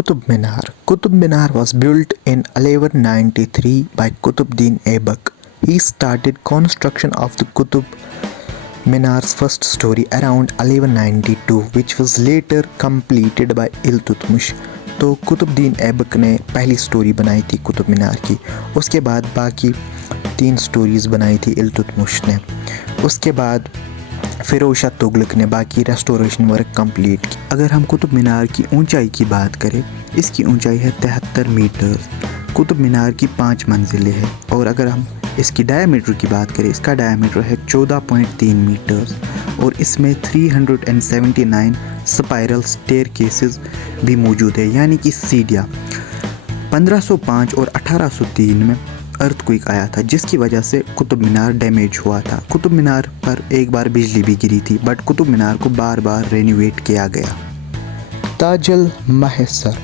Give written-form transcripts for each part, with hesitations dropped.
Qutub Minar was built in 1193 by Qutbuddin Aibak. He started construction of the Qutub Minar's first story around 1192, which was later completed by Iltutmish. तो कुतुबुद्दीन ऐबक ने पहली story बनाई थी कुतुब मीनार की। उसके बाद बाकी 3 स्टोरीज़ बनाई थी इल्तुतमिश ने। उसके बाद फिरोज शाह तुगलक ने बाकी रेस्टोरेशन वर्क कंप्लीट की। अगर हम कुतुब मीनार की ऊंचाई की बात करें, इसकी ऊंचाई है 73 मीटर। कुतुब मीनार की 5 मंजिलें हैं। और अगर हम इसकी डायमीटर की बात करें, इसका डायमीटर है 14.3 मीटर्स और इसमें 379 स्पाइरल स्टेयरकेसेस भी मौजूद है, यानी कि सीढ़ियाँ। 1505 और 1803 में अर्थक्वेक आया था, जिसकी वजह से कुतुब मीनार डैमेज हुआ था। कुतुब मीनार पर एक बार बिजली भी गिरी थी, बट कुतुब मीनार को बार बार रेनोवेट किया गया। ताजुल महसर,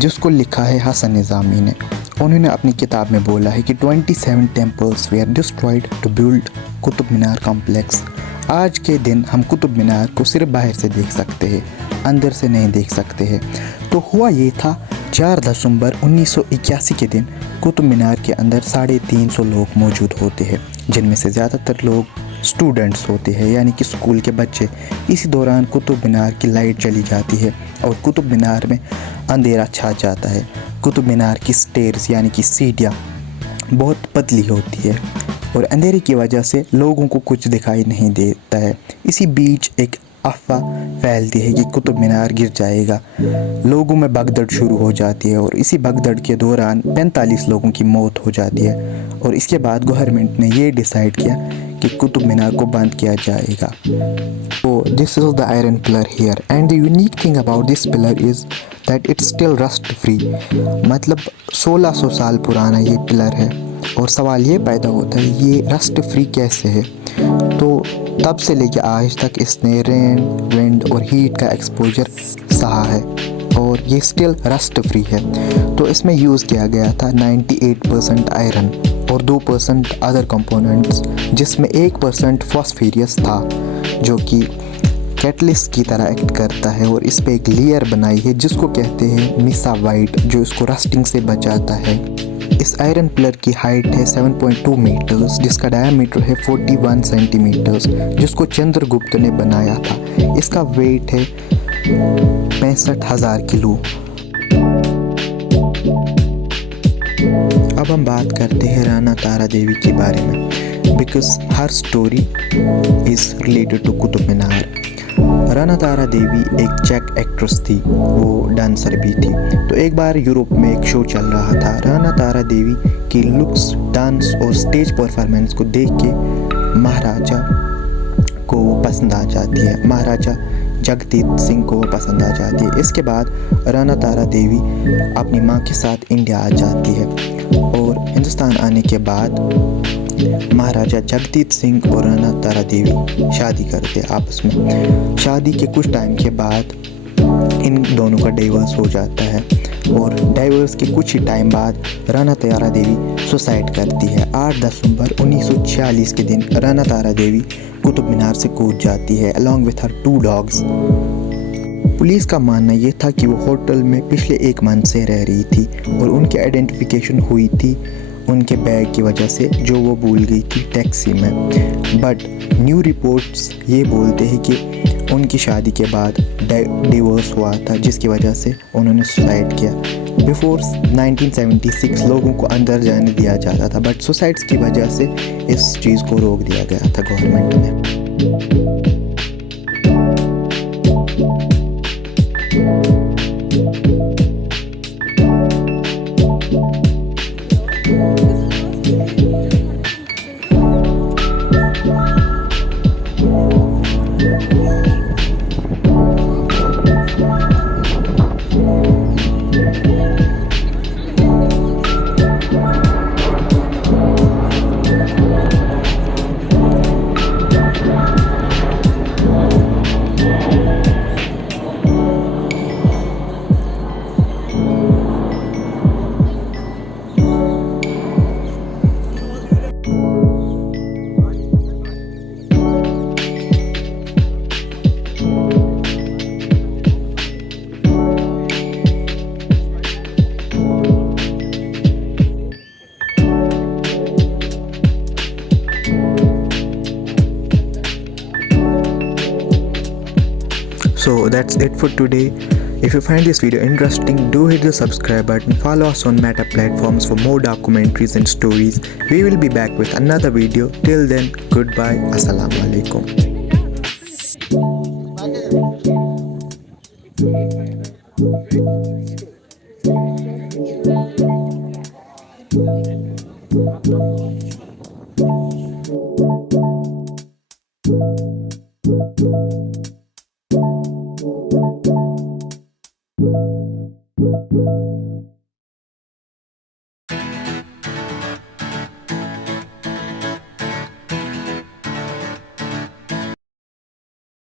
जिसको लिखा है हसन निज़ामी ने, उन्होंने अपनी किताब में बोला है कि 27 temples were destroyed to build Qutub Minar complex. आज के दिन हम कुतुब मीनार को सिर्फ बाहर से देख सकते हैं, अंदर से नहीं देख सकते हैं। तो हुआ ये था, 4 दिसंबर 1981 के दिन कुतुब मीनार के अंदर 350 लोग मौजूद होते हैं, जिनमें से ज़्यादातर लोग स्टूडेंट्स होते हैं, यानी कि स्कूल के बच्चे। इसी दौरान कुतुब मीनार की लाइट चली जाती है और कुतुब मीनार में अंधेरा छा जाता है। कुतुब मीनार की स्टेयर्स यानी कि सीढ़ियाँ बहुत पतली होती है और अंधेरे की वजह से लोगों को कुछ दिखाई नहीं देता है। इसी बीच एक अफवाह फैलती है कि कुतुब मीनार गिर जाएगा। लोगों में भगदड़ शुरू हो जाती है और इसी भगदड़ के दौरान 45 लोगों की मौत हो जाती है। और इसके बाद गवर्नमेंट ने ये डिसाइड किया कि कुतुब मीनार को बंद किया जाएगा। तो this is the iron pillar here and the unique thing about this pillar is that it's still rust free. मतलब 1600 साल पुराना ये पिलर है। और सवाल ये पैदा होता है, ये रस्ट फ्री कैसे है? तो तब से लेकर आज तक इसने रेन, विंड और हीट का एक्सपोजर सहा है और ये स्टिल रस्ट फ्री है। तो इसमें यूज़ किया गया था 98% आयरन और 2% अदर कंपोनेंट्स, जिसमें 1% फॉस्फेरियस था, जो कि कैटलिस्ट की तरह एक्ट करता है। और इस पे एक लेयर बनाई है जिसको कहते हैं मिसा वाइट, जो इसको रस्टिंग से बचाता है। इस आयरन पिलर की हाइट है 7.2 मीटर्स, जिसका डायमीटर है 41 सेंटीमीटर्स, जिसको चंद्रगुप्त ने बनाया था। इसका वेट है 65,000 किलो। अब हम बात करते हैं राणा तारा देवी के बारे में, because her story is related to Qutub Minar. Rana Tara Devi एक चेक एक्ट्रेस थी, वो डांसर भी थी। तो एक बार यूरोप में एक शो चल रहा था। राणा तारा देवी की लुक्स, डांस और स्टेज परफॉर्मेंस को देख के महाराजा को वो पसंद आ जाती है, महाराजा जगजीत सिंह को वो पसंद आ जाती है। इसके बाद राणा तारा देवी अपनी माँ के साथ इंडिया आ जाती है और हिंदुस्तान आने के बाद महाराजा जगजीत सिंह और राणा तारा देवी शादी करते आपस में। शादी के कुछ टाइम के बाद इन दोनों का डिवोर्स हो जाता है और डिवोर्स के कुछ ही टाइम बाद राणा तारा देवी सुसाइड करती है। 8 दिसंबर 1946 के दिन राणा तारा देवी कुतुब मीनार से कूद जाती है along with her 2 dogs. Police का मानना ये था कि वो होटल में पिछले 1 मंथ से रह रही थी और उनकी आइडेंटिफिकेशन हुई थी उनके बैग की वजह से, जो वो भूल गई थी टैक्सी में। बट न्यू रिपोर्ट्स ये बोलते हैं कि उनकी शादी के बाद डिवोर्स हुआ था, जिसकी वजह से उन्होंने सुसाइड किया। बिफोर 1976 लोगों को अंदर जाने दिया जाता था, बट सुसाइड्स की वजह से इस चीज़ को रोक दिया गया था गवर्नमेंट ने। So that's it for today. If you find this video interesting, do hit the subscribe button, follow us on Meta platforms for more documentaries and stories. We will be back with another video. Till then, goodbye. Assalamu alaikum.